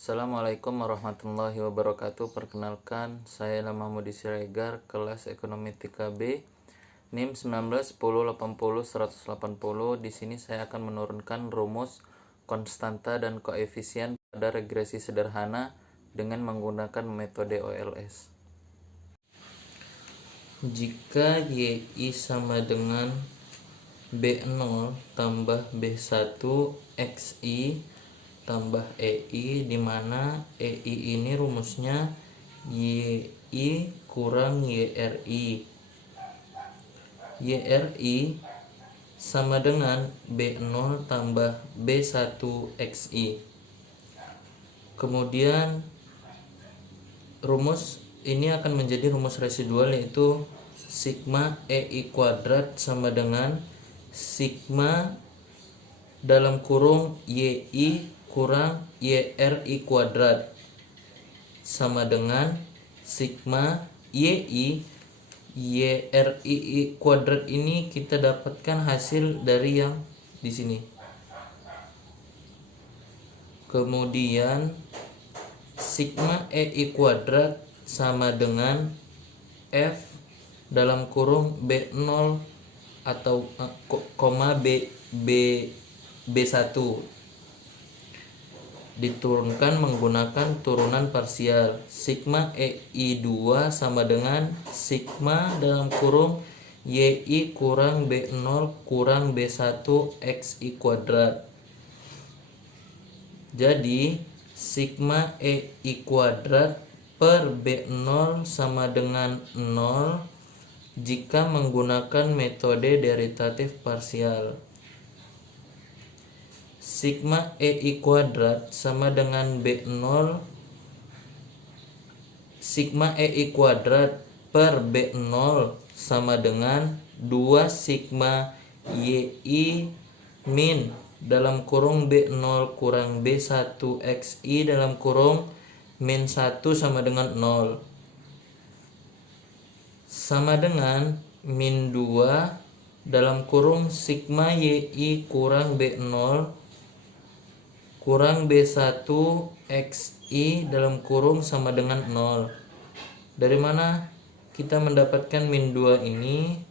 Assalamualaikum warahmatullahi wabarakatuh. Perkenalkan, saya Mahmudi Siregar, kelas Ekonomi 3B, NIM 191080-180. Di sini saya akan menurunkan rumus konstanta dan koefisien pada regresi sederhana dengan menggunakan metode OLS. Jika YI sama dengan B0 tambah B1 XI tambah EI, di mana EI ini rumusnya YI kurang YRI. YRI sama dengan B0 tambah B1 XI. Kemudian rumus ini akan menjadi rumus residual, yaitu sigma EI kuadrat sama dengan sigma dalam kurung YI kurang YRI kuadrat sama dengan sigma YI YRI kuadrat. Ini kita dapatkan hasil dari yang di sini. Kemudian sigma EI kuadrat sama dengan F dalam kurung B0 atau B1 diturunkan menggunakan turunan parsial. Sigma EI2 sama dengan sigma dalam kurung YI kurang B0 kurang B1 XI kuadrat. Jadi sigma EI kuadrat per B0 sama dengan 0 jika menggunakan metode deritatif parsial. Sigma EI kuadrat sama dengan B0, sigma EI kuadrat per B0 sama dengan 2 sigma YI min dalam kurung B0 kurang B1 XI dalam kurung min 1 sama dengan 0 sama dengan min 2 dalam kurung sigma YI kurang B0 kurang B1 XI dalam kurung sama dengan 0. Dari mana kita mendapatkan min 2 ini?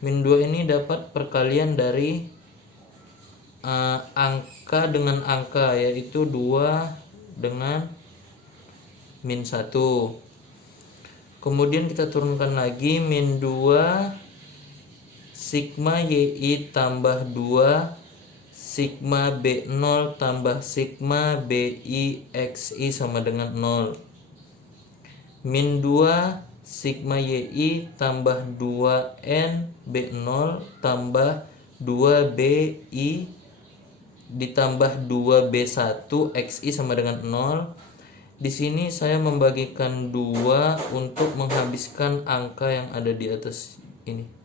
Min 2 ini dapat perkalian dari angka dengan angka, yaitu 2 dengan min 1. Kemudian kita turunkan lagi min 2 sigma YI tambah 2 sigma B0 tambah sigma BI XI sama dengan 0. Min 2 sigma YI tambah 2N B0 tambah 2BI ditambah 2B1 XI sama dengan 0. Di sini saya membagikan 2 untuk menghabiskan angka yang ada di atas ini.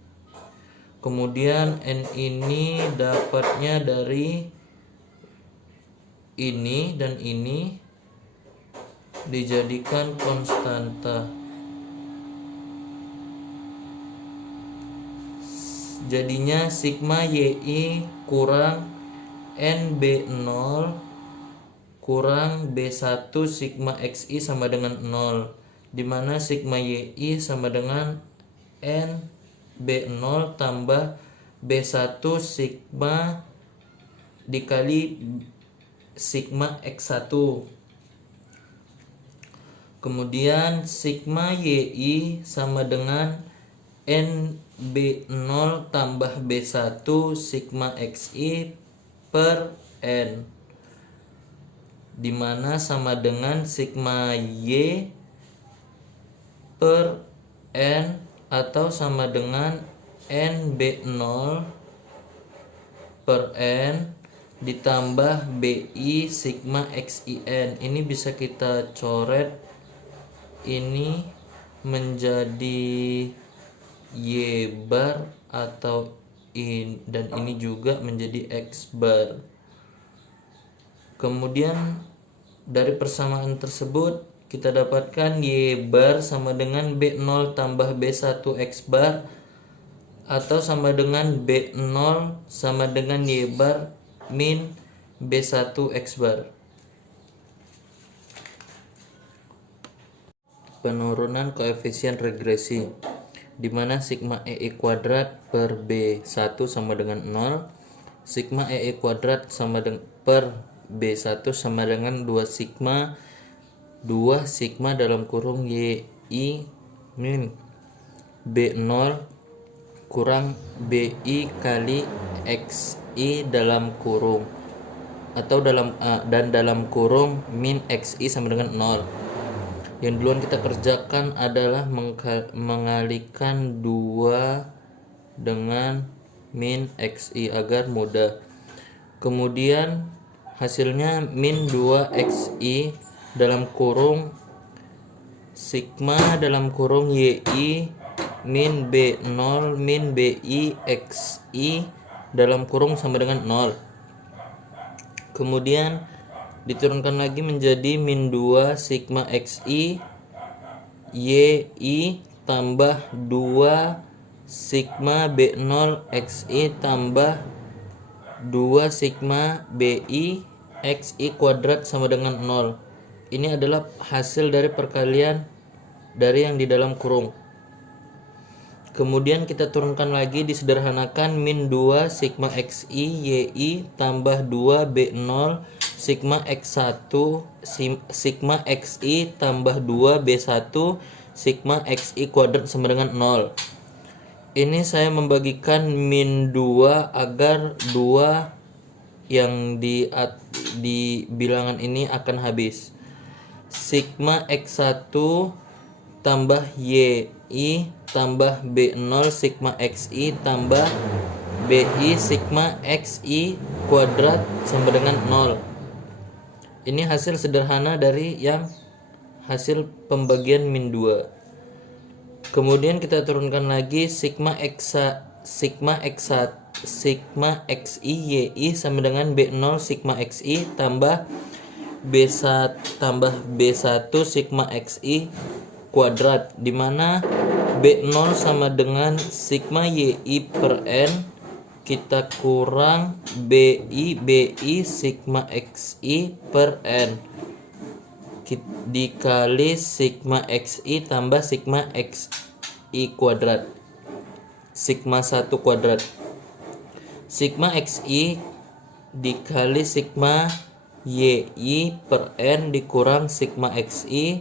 Kemudian N ini dapatnya dari ini dan ini dijadikan konstanta. Jadinya sigma YI kurang NB0 kurang B1 sigma XI sama dengan 0, dimana sigma YI sama dengan N B0 tambah B1 sigma dikali sigma X1. Kemudian sigma YI sama dengan NB0 tambah B1 sigma XI per N, dimana sama dengan sigma Y per N atau sama dengan NB0 per N ditambah BI sigma XIN. Ini bisa kita coret ini menjadi Y bar atau dan ini juga menjadi X bar. Kemudian dari persamaan tersebut kita dapatkan Y bar sama dengan B0 tambah B1 X bar atau sama dengan B0 sama dengan Y bar min B1 X bar. penurunan koefisien regresi, di mana sigma EI kuadrat per B1 sama dengan 0, sigma EI kuadrat sama per B1 sama dengan 2 sigma dalam kurung YI min B0 kurang BI kali XI dalam kurung atau dalam kurung min XI sama dengan 0. Yang duluan kita kerjakan adalah mengalikan 2 dengan min XI agar mudah. Kemudian hasilnya min 2XI dalam kurung sigma dalam kurung YI min B0 min BI XI dalam kurung sama dengan 0. Kemudian diturunkan lagi menjadi min 2 sigma XI YI tambah 2 sigma B0 XI tambah 2 sigma BI XI kuadrat sama dengan 0. Ini adalah hasil dari perkalian dari yang di dalam kurung. Kemudian kita turunkan lagi, disederhanakan min 2 sigma XI YI tambah 2 B0 sigma X1 sigma XI tambah 2 B1 sigma XI kuadrat sama dengan 0. Ini saya membagikan min 2 agar 2 yang di bilangan ini akan habis. Sigma X1 tambah YI tambah B0 sigma XI tambah BI sigma XI kuadrat sama dengan 0. Ini hasil sederhana dari yang hasil pembagian min 2. Kemudian kita turunkan lagi sigma XI YI sama dengan B0 sigma XI tambah B1 sigma XI kuadrat, di mana B0 sama dengan sigma YI per N, kita kurang BI sigma XI per N dikali sigma XI tambah sigma XI kuadrat sigma 1 kuadrat. Sigma XI dikali sigma YI per N dikurang sigma XI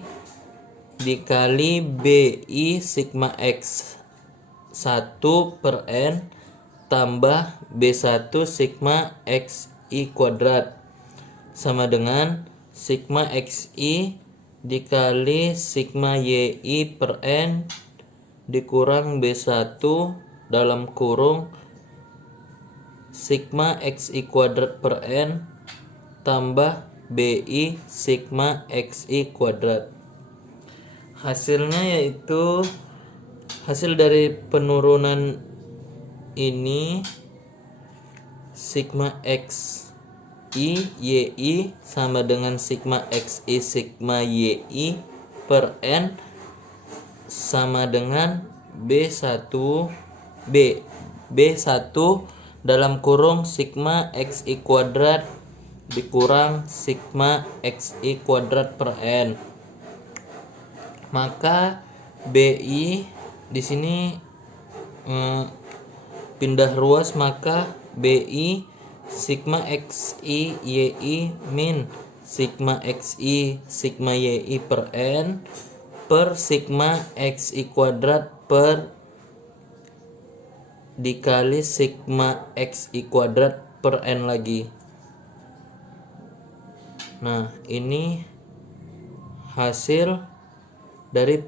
dikali BI sigma X1 per N tambah B1 sigma XI kuadrat sama dengan sigma XI dikali sigma YI per N dikurang B1 dalam kurung sigma XI kuadrat per N tambah BI sigma XI kuadrat. Hasilnya yaitu hasil dari penurunan ini sigma XI YI sama dengan sigma XI sigma YI per N sama dengan B1 dalam kurung sigma XI kuadrat dikurang sigma XI kuadrat per N. Maka BI di sini pindah ruas, maka BI sigma XI YI min sigma XI sigma YI per N per sigma XI kuadrat per dikali sigma XI kuadrat per N lagi. Nah, ini hasil dari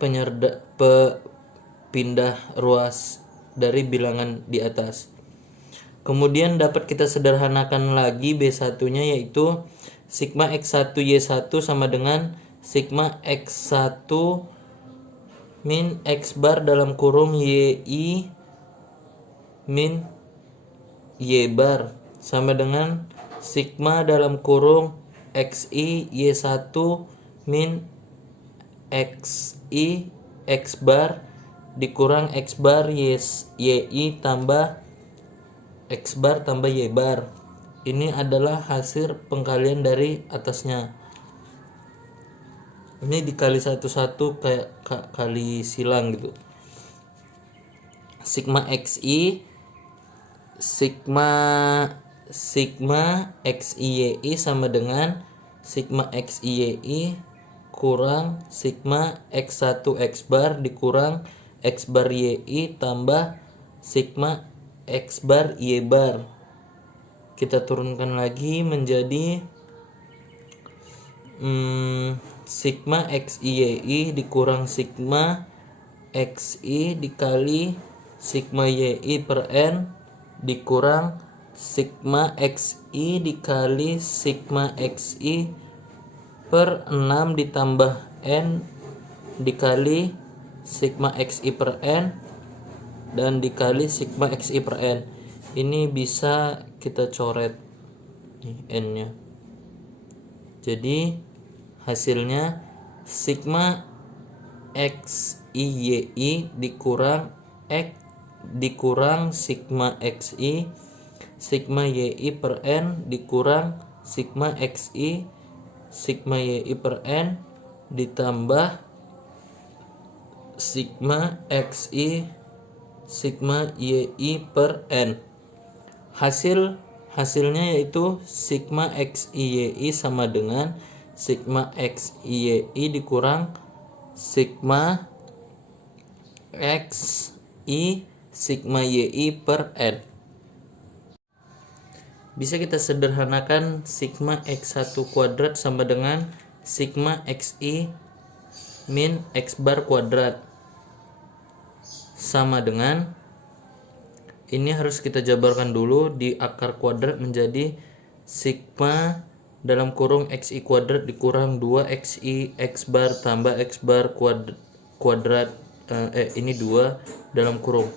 pindah ruas dari bilangan di atas. Kemudian dapat kita sederhanakan lagi B1-nya, yaitu sigma X1 Y1 sama dengan sigma X1 min X bar dalam kurung YI min Y bar sama dengan sigma dalam kurung XI Y1 min XI X bar dikurang X bar YI tambah X bar tambah Y bar. Ini adalah hasil pengkalian dari atasnya. Ini dikali satu-satu kayak kali silang gitu. Sigma xi sigma sigma xi sama dengan sigma xi kurang sigma x1 x bar dikurang x bar yi tambah sigma x bar y bar. Kita turunkan lagi menjadi sigma xi dikurang sigma xi dikali sigma yi per n dikurang sigma xi dikali sigma xi per 6 ditambah n dikali sigma xi per n dan dikali sigma xi per n. Ini bisa kita coret nih n-nya. Jadi hasilnya sigma xi dikurang sigma xi sigma yi per n dikurang sigma xi sigma yi per n ditambah sigma xi sigma yi per n. Hasilnya yaitu sigma xi sama dengan sigma xi dikurang sigma xi sigma yi per n. Bisa kita sederhanakan sigma x1 kuadrat sama dengan sigma xi min x bar kuadrat sama dengan, ini harus kita jabarkan dulu di akar kuadrat menjadi sigma dalam kurung xi kuadrat dikurang 2xi x bar tambah x bar kuadrat ini 2 dalam kurung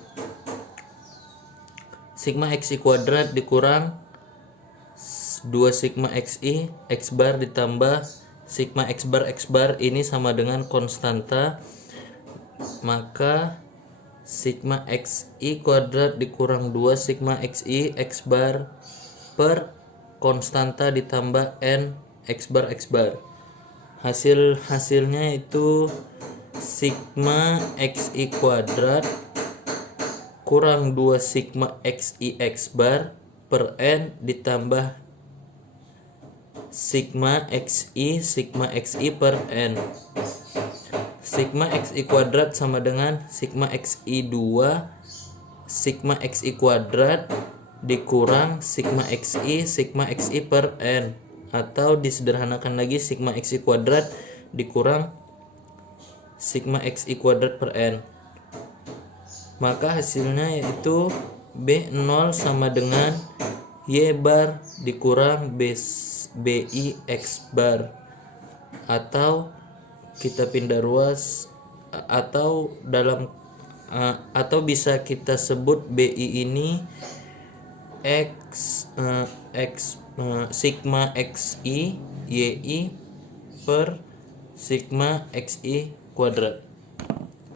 sigma xi kuadrat dikurang 2 sigma xi x bar ditambah sigma x bar ini sama dengan konstanta, maka sigma xi kuadrat dikurang 2 sigma xi x bar per konstanta ditambah n x bar. Hasilnya itu sigma xi kuadrat kurang 2 sigma xi x bar per n ditambah sigma xi per n. Sigma xi kuadrat sama dengan sigma xi 2 sigma xi kuadrat dikurang sigma xi per n, atau disederhanakan lagi sigma xi kuadrat dikurang sigma xi kuadrat per n. Maka hasilnya yaitu B0 sama dengan y bar dikurang bi x bar, atau kita pindah ruas atau bisa kita sebut bi ini sigma xi yi per sigma xi kuadrat.